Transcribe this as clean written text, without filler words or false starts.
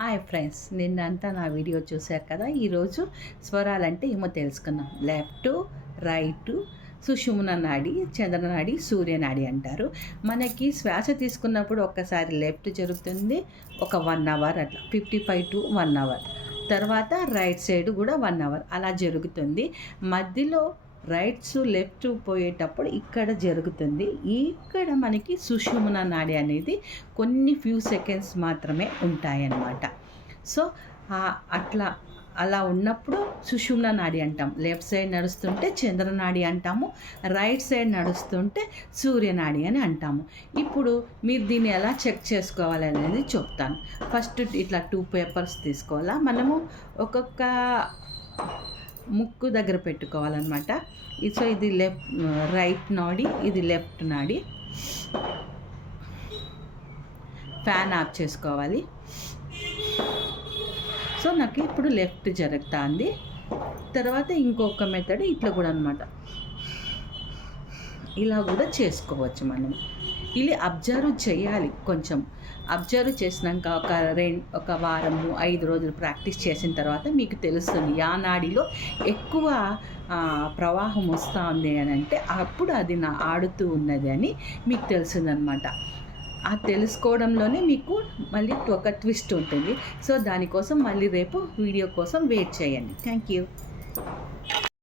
Hi friends, నిన్నంతా నా video చూశారు కదా. ఈరోజు స్వరాలంటే ఏమో తెలుసుకుందాం. లెఫ్ట్, రైటు, సుషుమ్న నాడి, చంద్రనాడి, సూర్యనాడి అంటారు. మనకి శ్వాస తీసుకున్నప్పుడు ఒక్కసారి లెఫ్ట్ జరుగుతుంది, ఒక 1 అవర్ అట్లా 55 to 1 అవర్. తర్వాత రైట్ సైడ్ కూడా 1 అవర్ అలా జరుగుతుంది. మధ్యలో రైట్స్ లెఫ్ట్ పోయేటప్పుడు ఇక్కడ జరుగుతుంది. ఇక్కడ మనకి సుషుమ్న నాడి అనేది కొన్ని ఫ్యూ సెకండ్స్ మాత్రమే ఉంటాయన్నమాట. సో అట్లా అలా ఉన్నప్పుడు సుషుమ్న నాడి అంటాం. లెఫ్ట్ సైడ్ నడుస్తుంటే చంద్రనాడి అంటాము, రైట్ సైడ్ నడుస్తుంటే సూర్యనాడి అని అంటాము. ఇప్పుడు మీరు దీన్ని ఎలా చెక్ చేసుకోవాలనేది చెప్తాను. ఫస్ట్ ఇట్లా 2 పేపర్స్ తీసుకోవాలా. మనము ఒక్కొక్క ముక్కు దగ్గర పెట్టుకోవాలన్నమాట. సో ఇది రైట్ నాడి, ఇది లెఫ్ట్ నాడి. ఫ్యాన్ ఆఫ్ చేసుకోవాలి. సో నాకు ఇప్పుడు లెఫ్ట్ జరుగుతుంది. తర్వాత ఇంకొక మెథడ్ ఇట్లా కూడా అనమాట, ఇలా కూడా చేసుకోవచ్చు మనం. ఇలా అబ్జర్వ్ చేయాలి. కొంచెం అబ్జర్వ్ చేసినాక ఒక వారము 5 రోజులు ప్రాక్టీస్ చేసిన తర్వాత మీకు తెలుస్తుంది ఆ నాడిలో ఎక్కువ ప్రవాహం వస్తుంది అని అంటే అప్పుడు అది ఆడుతూ ఉన్నది అని మీకు తెలుస్తుందన్నమాట. ఆ తెలుసుకోవడంలోనే మీకు మళ్ళీ ఒక ట్విస్ట్ ఉంటుంది. సో దానికోసం మళ్ళీ రేపు వీడియో కోసం వెయిట్ చేయండి. Thank you.